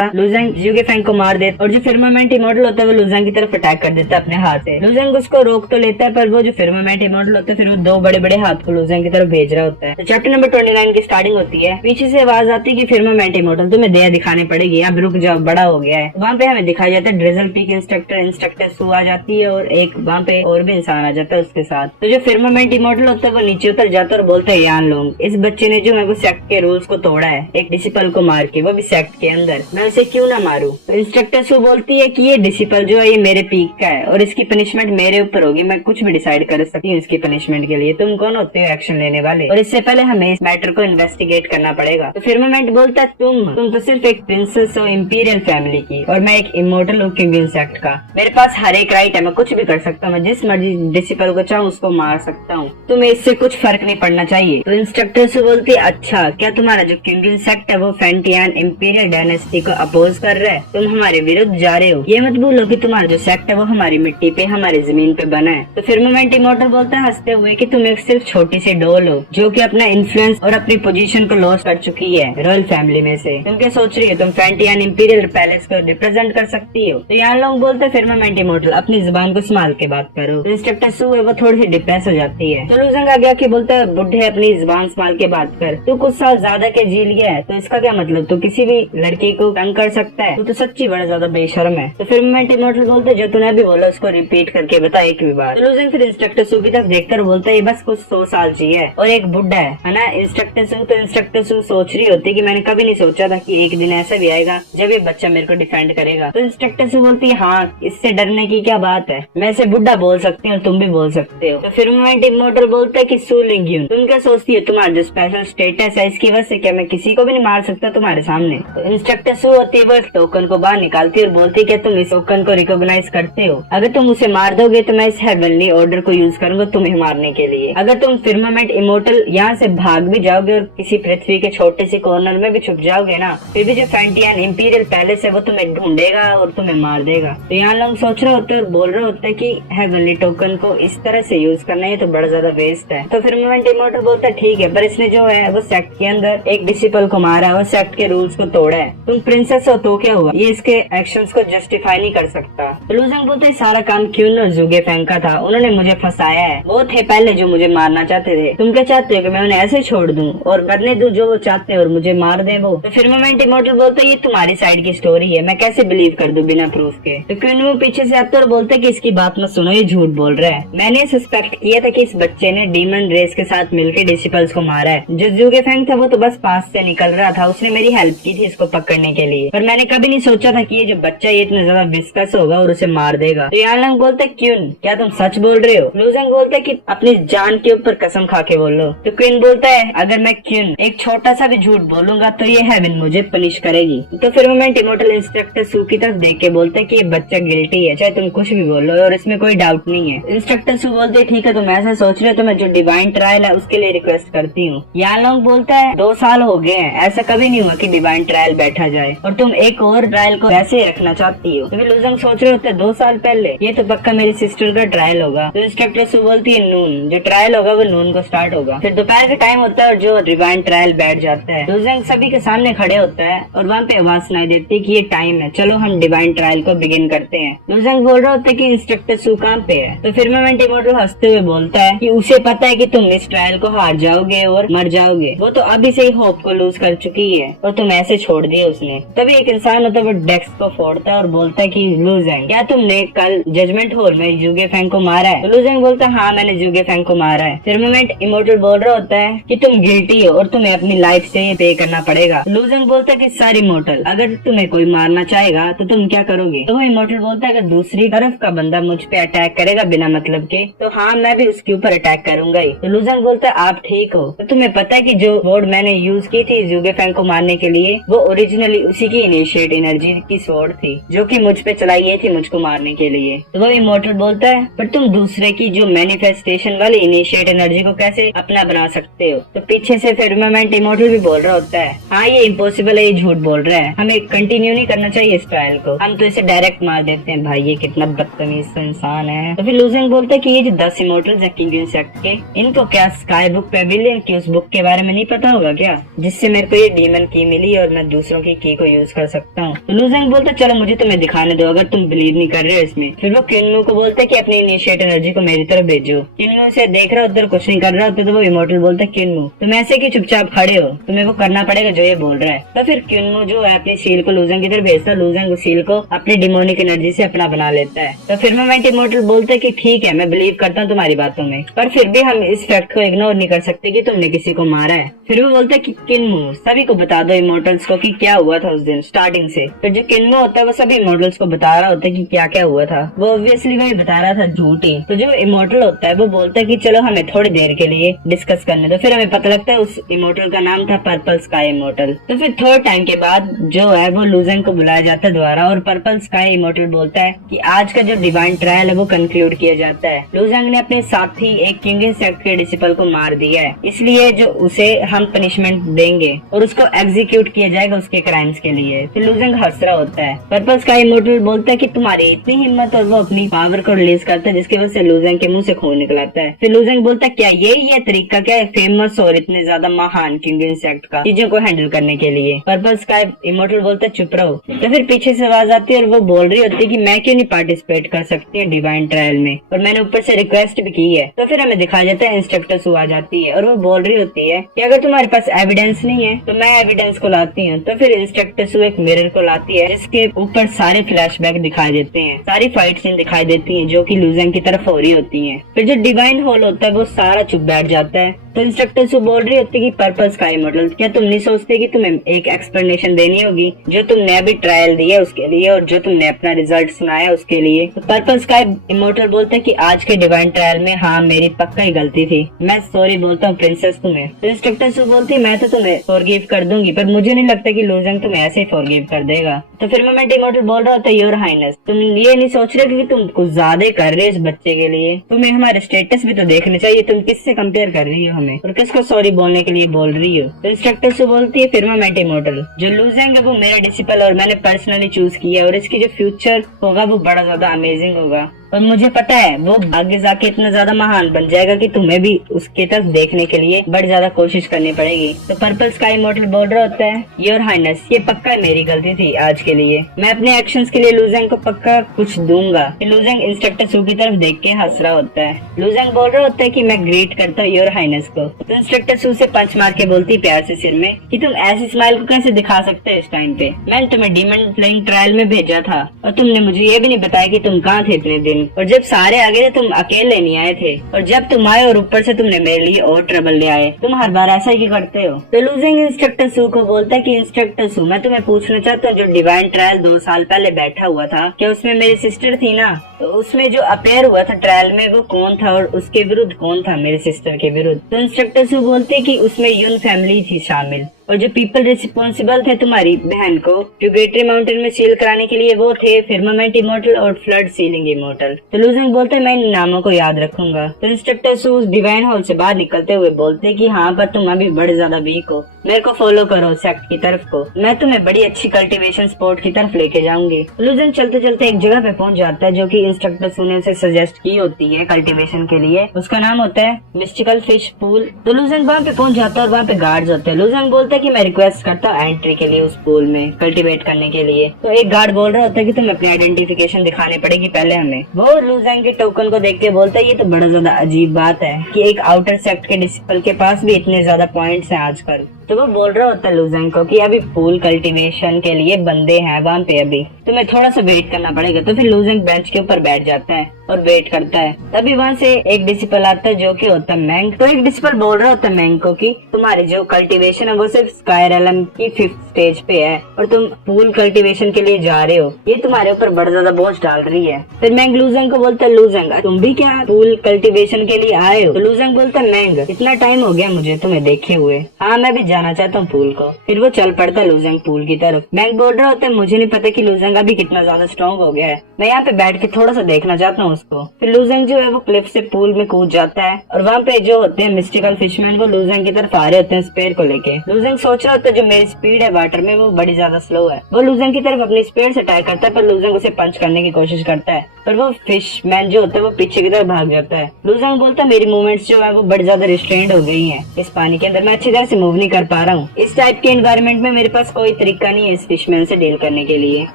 लुजेंग यूगे Fang को मार देता और जो फिर्मामेंट इमोर्टल होता है वो लुजेंग की तरफ अटैक कर देता है अपने हाथ से। लुजेंग उसको रोक तो लेता है पर वो जो फिर्मामेंट इमोर्टल होता है फिर वो दो बड़े बड़े हाथ को लुजेंग की तरफ भेज रहा होता है। तो चैप्टर नंबर 29 की स्टार्टिंग होती है। पीछे से आवाज आती है कि फिर्मामेंट इमोर्टल तुम्हें दया दिखानी पड़ेगी, अब रुक जाओ, बड़ा हो गया है। वहाँ पे हमें दिखाया जाता है ड्रिजल पीक इंस्ट्रक्टर सू आ जाती है और एक वहाँ पे और भी इंसान आ जाता है उसके साथ। तो जो फिर्मामेंट इमोर्टल होता है वो नीचे उतर जाता है और बोलता है यान लोंग, इस बच्चे ने जो है वो सेक्ट के रूल्स को तोड़ा है, एक डिसिपल को मार के, वो भी सेक्ट के अंदर, मैं इसे क्यों ना मारूं। तो इंस्ट्रक्टर सू बोलती है कि ये डिसिपल जो है ये मेरे पीक का है और इसकी पनिशमेंट मेरे ऊपर होगी, मैं कुछ भी डिसाइड कर सकती हूँ इसकी पनिशमेंट के लिए, तुम कौन होते हो एक्शन लेने वाले, और इससे पहले हमें इस मैटर को इन्वेस्टिगेट करना पड़ेगा। तो फिर्मामेंट बोलता है तुम तो सिर्फ एक प्रिंसेस हो इंपीरियल फैमिली की और मैं एक इमोर्टल हूँ किंग इंसेक्ट का, मेरे पास हर एक राइट है, मैं कुछ भी कर सकता हूँ, मैं जिस मर्जी डिसिपल को चाहूँ उसको मार सकता हूँ, तुम्हें इससे कुछ फर्क नहीं पड़ना चाहिए। तो इंस्ट्रक्टर से बोलती है अच्छा क्या तुम्हारा जो किंग इंसेक्ट है वो फेंटियान इंपीरियल डायनेस्टी को अपोज कर रहा है, तुम हमारे विरुद्ध जा रहे हो, ये मत भूलो कि तुम्हारा जो सेक्ट है वो हमारी मिट्टी पे हमारी जमीन पे बना है। तो फिर्मामेंट इमोर्टल बोलता है हंसते हुए कि तुम एक सिर्फ छोटी सी डोल हो जो कि अपना इन्फ्लुएंस और अपनी पोजीशन को लॉस कर चुकी है रॉयल फैमिली में से, तुम क्या सोच रही हो तुम फेंटियान इंपीरियल पैलेस को रिप्रेजेंट कर सकती हो। तो यहाँ लोग बोलते हैं फिर्मामेंट इमोर्टल अपनी जुबान को संभाल के बात करो। तो इंस्ट्रक्टर सू है वो थोड़ी सी डिप्रेस हो जाती है। तो लुजेंग आ गया कि बोलता है बुढ़े अपनी जुबान संभाल के बात कर, तू कुछ साल ज्यादा के जी लिया है तो इसका क्या मतलब तू किसी भी लड़की को तंग कर सकता है, तू तो सच्ची बड़ा ज्यादा बेशर्म है। तो फिर्मामेंट इमोर्टल बोलते जो तूने भी बोला उसको रिपीट करके बता एक भी बार। तो लुजेंग फिर इंस्ट्रक्टर सू की तरफ देखकर बोलता है बस कुछ 100 साल जी है और एक बुढ़ा है ना इंस्ट्रक्टर सू। तो इंस्ट्रक्टर सू सोच रही होती कि मैंने कभी नहीं सोचा था कि एक दिन ऐसा भी आएगा जब ये बच्चा मेरे को डिफेंड करेगा। तो इंस्ट्रक्टर सू बोलती है हाँ इससे डरने की क्या बात है, मैं इसे बुढ़ा बोल सकती हूँ और तुम भी बोल सकते हो। तो फिर्मामेंट इमोर्टल बोलता है कि सू लिंग्यून तुम क्या सोचती है तुम्हारा जो स्पेशल स्टेटस है इसकी वजह से क्या मैं किसी को भी नहीं मार सकता तुम्हारे सामने। तो इंस्ट्रक्टर सू होती है वो टोकन को बाहर निकालती है और बोलती है कि तुम इस टोकन को रिकॉग्नाइज करते हो, अगर तुम उसे मार दोगे तो मैं इस हेवनली ऑर्डर को यूज करूंगा तुम्हें मारने के लिए। अगर तुम फिर्मामेंट इमोर्टल यहाँ से भाग भी जाओगे और किसी पृथ्वी के छोटे से कॉर्नर में भी छुप जाओगे ना फिर भी जो फेंटियान इंपीरियल पैलेस है वो तुम्हें ढूंढेगा और तुम्हें मार देगा। तो यहाँ लोग सोच रहे होते हैं और बोल रहे होते हैं कि हेवनली टोकन को इस तरह से यूज करना है तो बड़ा ज्यादा वेस्ट है। तो फिर्मामेंट इमोर्टल बोलता है ठीक है पर इसने जो है वो सेक्ट के अंदर एक डिसिपल को मारा और सेक्ट के रूल्स को तोड़ा है, तुम प्रिंसेस हो तो क्या हुआ, ये इसके एक्शंस को जस्टिफाई नहीं कर सकता। तो लुजेंग बोलता है सारा काम क्यून और ज़ुगे फैंग का था, उन्होंने मुझे फंसाया है, वो थे पहले जो मुझे मारना चाहते थे, तुम क्या चाहते हो कि मैं उन्हें ऐसे छोड़ दूं और करने दूं जो वो चाहते हैं और मुझे मार दे वो। तो फिर्मामेंट इमोर्टल बोलता है ये तुम्हारी साइड की स्टोरी है, मैं कैसे बिलीव कर दूं बिना प्रूफ के। तो क्यून वो पीछे से आते और बोलते है कि इसकी बात मत सुनो, ये झूठ बोल रहा है, मैंने सस्पेक्ट किया था कि इस बच्चे ने डीमन रेस के साथ मिलकर डिसिपल्स को मारा है, जो ज़ुगे फैंग था वो तो बस पास से निकल रहा था, उसने मेरी हेल्प की थी इसको पकड़ने के लिए, पर मैंने कभी नहीं सोचा था कि ये जो बच्चा ये इतना ज्यादा विस्कस होगा और उसे मार देगा। तो यानलंग बोलता है क्यून क्या तुम सच बोल रहे हो। लुजेंग बोलता है कि अपनी जान के ऊपर कसम खा के बोलो। तो क्वीन बोलता है अगर मैं क्यून एक छोटा सा भी झूठ बोलूंगा तो ये हेवन मुझे पनिश करेगी। तो फिर्मामेंट इमोर्टल इंस्ट्रक्टर सू की तरफ देख के बोलते है कि ये बच्चा गिल्टी है चाहे तुम कुछ भी बोलो और इसमें कोई डाउट नहीं है। इंस्ट्रक्टर सू बोलते ठीक है तुम ऐसा सोच रहे हो तो मैं जो डिवाइन ट्रायल है उसके लिए रिक्वेस्ट करती हूँ। यानलंग बोलता है 2 साल हो गए हैं, ऐसा कभी नहीं हुआ कि डिवाइन ट्रायल बैठा जाए और तुम एक और ट्रायल को ऐसे रखना चाहती हो। तो लुजेंग सोच रहे होते 2 साल पहले ये तो पक्का मेरी सिस्टर का ट्रायल होगा। तो इंस्ट्रक्टर से बोलती है नून, जो ट्रायल होगा वो नून को स्टार्ट होगा, फिर दोपहर का टाइम होता है और जो डिवाइन ट्रायल बैठ जाता है। लुजेंग सभी के सामने खड़े होता है और वहाँ पे आवाज सुनाई देती है कि ये टाइम है, चलो हम डिवाइन ट्रायल को बिगिन करते हैं। लुजेंग बोल रहा होता है कि इंस्ट्रक्टर सू कहाँ पे है। तो फिर्मामेंट इमोर्टल हंसते हुए बोलता है कि उसे पता है कि तुम इस ट्रायल को हार जाओगे और मर जाओगे, वो तो अभी से ही होप को लूज कर चुकी है और तुम ऐसे छोड़ दिए उसने। तभी एक इंसान होता है वो डेस्क को फोड़ता है और बोलता है कि लुजेंग क्या तुमने कल जजमेंट हॉल में ज़ुगे फैंग को मारा है। तो लुजेंग बोलता है हाँ मैंने ज़ुगे फैंग को मारा है। फिर्मामेंट इमोर्टल बोल रहा होता है कि तुम गिल्टी हो और तुम्हें अपनी लाइफ से ये पे करना पड़ेगा। लुजेंग बोलता है कि सर इमोर्टल अगर तुम्हें कोई मारना चाहेगा तो तुम क्या करोगे। तो वो इमोर्टल बोलता है अगर दूसरी तरफ का बंदा मुझ पे अटैक करेगा बिना मतलब के तो हाँ मैं भी उसके ऊपर अटैक करूंगा ही। तो लुजेंग बोलता है आप ठीक हो, तो तुम्हें पता है कि जो वर्ड मैंने यूज की थी ज़ुगे फैंग को मारने के लिए वो ओरिजिनली उसी की इनिशिएट एनर्जी की स्वॉर्ड थी जो कि मुझ पे चलाई गई थी मुझको मारने के लिए। तो वो इमोर्टल बोलता है पर तुम दूसरे की जो मैनिफेस्टेशन वाली इनिशिएट एनर्जी को कैसे अपना बना सकते हो। तो पीछे से फिर्मामेंट इमोर्टल भी बोल रहा होता है हाँ ये इम्पॉसिबल है, ये झूठ बोल रहा है, हमें कंटिन्यू नहीं करना चाहिए इस ट्रायल को, हम तो इसे डायरेक्ट मार देते हैं, भाई ये कितना बदतमीज इंसान है। तो फिर लुजेंग बोलता है कि ये जो 10 इमोर्टल्स हैं किंग इंसेक्ट के, इनको क्या स्काई बुक पेविलियन की उस बुक के बारे में नहीं पता होगा क्या जिससे मेरे को ये डीमन की मिली और मैं दूसरों की को यूज कर सकता हूँ। तो लूजेंग बोलता चलो मुझे तुम्हें दिखाने दो अगर तुम बिलीव नहीं कर रहे हो इसमें। फिर वो किन्नू को बोलता है कि अपनी इनिशिएट एनर्जी को मेरी तरफ भेजो। किन्नू उसे देख रहा उधर कुछ नहीं कर रहा होता, तो वो इमोर्टल बोलता है किन्नू तुम ऐसे क्यों चुपचाप खड़े हो, तुम्हें वो करना पड़ेगा जो ये बोल रहा है। तो फिर किन्नू जो है अपनी सील को लूजेंग की तरफ भेजता है, लूजेंग उस सील को अपनी डिमोनिक एनर्जी से अपना बना लेता है। तो फिर्मामेंट इमोर्टल बोलता है कि ठीक है मैं बिलीव करता हूँ तुम्हारी बातों में, पर फिर भी हम इस फैक्ट को इग्नोर नहीं कर सकते कि तुमने किसी को मारा है। फिर वो बोलता है कि किन्नू सभी को बता दो इमोर्टल्स को कि क्या हुआ था उस दिन स्टार्टिंग से। फिर जो किन्नू होता है वो सभी इमोर्टल्स को बता रहा होता है कि क्या क्या हुआ था। वो ऑब्वियसली वही बता रहा था झूठी। तो जो इमोर्टल होता है वो बोलता है कि चलो हमें थोड़ी देर के लिए डिस्कस करने दो। फिर हमें पता लगता है उस इमोर्टल का नाम था पर्पल स्काई इमोर्टल। तो फिर थर्ड टाइम के बाद जो है वो लूजेंग को बुलाया जाता है दोबारा, और पर्पल स्काई इमोर्टल बोलता है कि आज का जो डिवाइन ट्रायल है वो कंक्लूड किया जाता है। लूजेंग ने अपने साथी एक किंग सेक्ट के डिसिपल को मार दिया है, इसलिए जो उसे हम पनिशमेंट देंगे और उसको एग्जीक्यूट किया जाएगा उसके क्राइम्स के लिए। फिर लूजेंग हंस रहा होता है। पर्पल स्काई इमोर्टल बोलता है कि तुम्हारी इतनी हिम्मत, और वो अपनी पावर को रिलीज करता है जिसकी वजह से लूजेंग के मुंह से खून निकल आता है। फिर लूजेंग बोलता है क्या यही है तरीका क्या है फेमस और इतने ज्यादा महान किंग इंसेक्ट का चीजों को हैंडल करने के लिए। पर्पल स्काई इमोर्टल बोलता है चुप रहो। तो फिर पीछे से आवाज आती है और वो बोल रही होती है कि मैं क्यों नहीं पार्टिसिपेट कर सकती हूँ डिवाइन ट्रायल में, और मैंने ऊपर से रिक्वेस्ट भी की है। तो फिर हमें दिखाया जाता है इंस्ट्रक्टर सु आ जाती है और वो बोल रही होती है कि अगर तुम्हारे पास एविडेंस नहीं है तो मैं एविडेंस को लाती हूँ। तो फिर इंस्ट्रक्टर सु एक मिरर को लाती है जिसके ऊपर सारे फ्लैशबैक दिखाई देते हैं, सारी फाइट सीन दिखाई देती हैं जो कि लूजेंग की तरफ हो रही होती हैं। फिर जो डिवाइन होल होता है वो सारा चुप बैठ जाता है। तो इंस्ट्रक्टर सु बोल रही होती है कि पर्पल स्काई इमोर्टल क्या तुम नहीं सोचते कि तुम्हें एक एक्सप्लेनेशन देनी होगी जो तुमने अभी ट्रायल दी है उसके लिए और जो तुमने अपना रिजल्ट सुनाया उसके लिए। तो पर्पल स्काई इमोर्टल बोलता है कि आज के डिवाइन ट्रायल में हाँ मेरी पक्का ही गलती थी, मैं सॉरी बोलता हूँ प्रिंसेस तुम्हें। तो इंस्ट्रक्टर सु बोलती है मैं तो तुम्हें फॉरगिव कर दूंगी, पर मुझे नहीं लगता कि लूजेंग तुम्हें ऐसे ही फॉरगिव कर देगा। तो फिर मैं इमोर्टल बोल रहा होता है योर हाइनेस तुम ये नहीं सोच रहे कि तुम कुछ ज्यादा कर रहे हो इस बच्चे के लिए, तुम्हें हमारे स्टेटस भी तो देखने चाहिए, तुम किससे कंपेयर कर रही हो हमें और किसको सॉरी बोलने के लिए बोल रही हो। तो इंस्ट्रक्टर से बोलती है फिर्मामेंट इमोर्टल जो लूजेंग है वो मेरा डिसिपल और मैंने पर्सनली चूज किया और इसकी जो फ्यूचर होगा वो बड़ा ज्यादा अमेजिंग होगा, और मुझे पता है वो आगे जाके इतना ज्यादा महान बन जाएगा कि तुम्हें भी उसके तरफ देखने के लिए बड़ी ज्यादा कोशिश करनी पड़ेगी। तो पर्पल स्काई इमोर्टल बोल रहा होता है योर हाइनेस ये पक्का मेरी गलती थी आज के लिए, मैं अपने एक्शंस के लिए लूजेंग को पक्का कुछ दूंगा। लूजेंग इंस्ट्रक्टर सु की तरफ देख के हंस रहा होता है। लूजेंग बोल रहा होता है कि मैं ग्रीट करता हूँ योर हाइनेस को। तो इंस्ट्रक्टर सु से पंच मार के बोलती प्यार से सिर में कि तुम ऐसी स्माइल को कैसे दिखा सकते हो इस टाइम पे, मैंने तुम्हें डीमन स्लेइंग ट्रायल में भेजा था और तुमने मुझे ये भी नहीं बताया कि तुम कहाँ थे इतने दिन, और जब सारे आ गए थे तुम अकेले नहीं आए थे, और जब तुम आए और ऊपर से तुमने मेरे लिए और ट्रबल ले आए, तुम हर बार ऐसा ही करते हो। तो लूजिंग इंस्ट्रक्टर सु को बोलता है कि इंस्ट्रक्टर सु मैं तुम्हें पूछना चाहता हूँ जो डिवाइन ट्रायल 2 साल पहले बैठा हुआ था क्या उसमें मेरी सिस्टर थी ना, तो उसमें जो अपेयर हुआ था ट्रायल में वो कौन था और उसके विरुद्ध कौन था मेरे सिस्टर के विरुद्ध। तो इंस्ट्रक्टर सु बोलते कि उसमें यून फैमिली थी शामिल, और जो पीपल रिस्पॉन्सिबल थे तुम्हारी बहन को जो ग्रेटरी माउंटेन में सील कराने के लिए वो थे फिर्मामेंट इमोर्टल और फ्लड सीलिंग इमोर्टल। तो लूजिंग बोलते हैं मैं इन नामों को याद रखूंगा। तो इंस्ट्रक्टर सु उस डिवाइन हॉल से बाहर निकलते हुए बोलते कि हाँ पर तुम अभी बड़े ज्यादा वीक हो, मेरे को फॉलो करो सेक्ट की तरफ को, मैं तुम्हें बड़ी अच्छी कल्टीवेशन स्पॉट की तरफ लेके जाऊंगी। लूजिंग चलते चलते एक जगह पे पहुंच जाता है जो कि इंस्ट्रक्टर सु ने उसे सजेस्ट की होती है कल्टीवेशन के लिए, उसका नाम होता है मिस्टिकल फिश पूल। तो लूजिंग वहाँ पे पहुंच जाता है और वहाँ पे गार्ड्स होते हैं। लूजिंग बोलता है कि मैं रिक्वेस्ट करता हूँ एंट्री के लिए उस पूल में कल्टीवेट करने के लिए। तो एक गार्ड बोल रहा होता है कि तुम्हें अपनी आइडेंटिफिकेशन दिखानी पड़ेगी पहले हमें। वो लूजिंग के टोकन को देख के बोलता है ये तो बड़ा ज्यादा अजीब बात है कि एक आउटर सेक्ट के डिसिपल के पास भी इतने ज्यादा पॉइंट्स हैं आजकल। तो वो बोल रहा होता है लूजिंग को कि अभी पूल कल्टीवेशन के लिए बंदे हैं वहाँ पे, अभी तुम्हें थोड़ा सा वेट करना पड़ेगा। तो फिर लूजिंग बेंच के ऊपर बैठ जाता है और वेट करता है। तभी वहाँ से एक डिसिपल आता है जो कि होता है मैंग। तो एक डिसिपल बोल रहा होता है मैंग को कि तुम्हारी जो कल्टीवेशन है वो सिर्फ स्काई रेलम की 5th स्टेज पे है और तुम पूल कल्टीवेशन के लिए जा रहे हो, ये तुम्हारे ऊपर बड़ा ज्यादा बोझ डाल रही है। फिर मैंग लूजिंग को बोलता है लूजिंग तुम भी क्या पूल कल्टीवेशन के लिए आए हो? तो लूजिंग बोलता है मैंग इतना टाइम हो गया मुझे तुम्हें देखे हुए, हाँ मैं भी जाना चाहता हूँ पूल को। फिर वो चल पड़ता है लूजिंग पूल की तरफ। मैंग बोल रहा होता है मुझे नहीं पता कि लूजिंग अभी कितना ज्यादा स्ट्रॉन्ग हो गया है, मैं यहाँ पे बैठ के थोड़ा सा देखना चाहता हूँ उसको। फिर लूजिंग जो है वो क्लिफ से पूल में कूद जाता है और वहाँ पे जो होते हैं मिस्टिकल फिशमैन वो लूजिंग की तरफ आ रहे होते हैं स्पेयर को लेके। लूजिंग सोच रहा होता है जो मेरी स्पीड है वाटर में वो बड़ी ज्यादा स्लो है। वो लूजंग की तरफ अपनी स्पीड से अटैक करता है, पर लूजंग उसे पंच करने की कोशिश करता है, पर वो फिशमैन जो होता है वो पीछे की तरफ भाग जाता है। लूजंग बोलता है मेरी मूवमेंट्स जो है वो बड़ी ज्यादा रिस्ट्रेंड हो गई हैं इस पानी के अंदर, मैं अच्छी तरह से मूव नहीं कर पा रहा हूँ। इस टाइप के एनवायरनमेंट में मेरे पास कोई तरीका नहीं है इस फिशमैन से डील करने के लिए।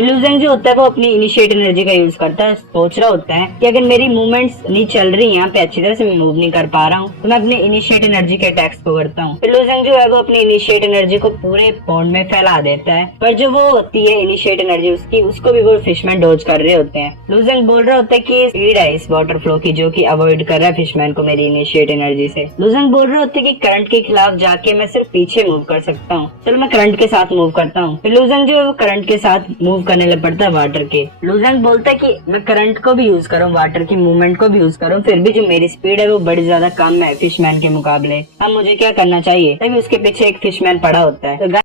लूजंग जो होता है वो अपनी इनिशिएट एनर्जी का यूज करता है, सोच रहा होता है कि अगर मेरी मूवमेंट्स नहीं चल रही यहाँ पे अच्छी तरह से मैं मूव नहीं कर पा रहा हूँ तो मैं अपने इनिशिएट एनर्जी के अटैक्स को करता हूँ। लूजंग जो है वो अपनी इनिशिएट एनर्जी को पूरे पॉन्ड में फैला देता है, पर जो वो होती है इनिशिएट एनर्जी उसको भी वो फिशमैन डॉज कर रहे होते हैं। लूजंग बोल रहा होता है कि स्पीड है इस वाटर फ्लो की जो कि अवॉइड कर रहा है फिशमैन को मेरी इनिशिएट एनर्जी से। लूजंग बोल रहे होते हैं कि करंट के खिलाफ जाके मैं सिर्फ पीछे मूव कर सकता हूँ, चलो मैं करंट के साथ मूव करता हूँ। फिर लूजंग जो है वो करंट के साथ मूव करने लग पड़ता है वाटर के। लूजंग बोलता है कि मैं करंट को भी यूज करूँ, वाटर की मूवमेंट को भी यूज करूँ, फिर भी जो मेरी स्पीड है वो बड़ी ज्यादा कम है फिशमैन के मुकाबले, अब मुझे क्या करना चाहिए। तभी उसके पीछे एक फिशमैन पड़ा होता है। तो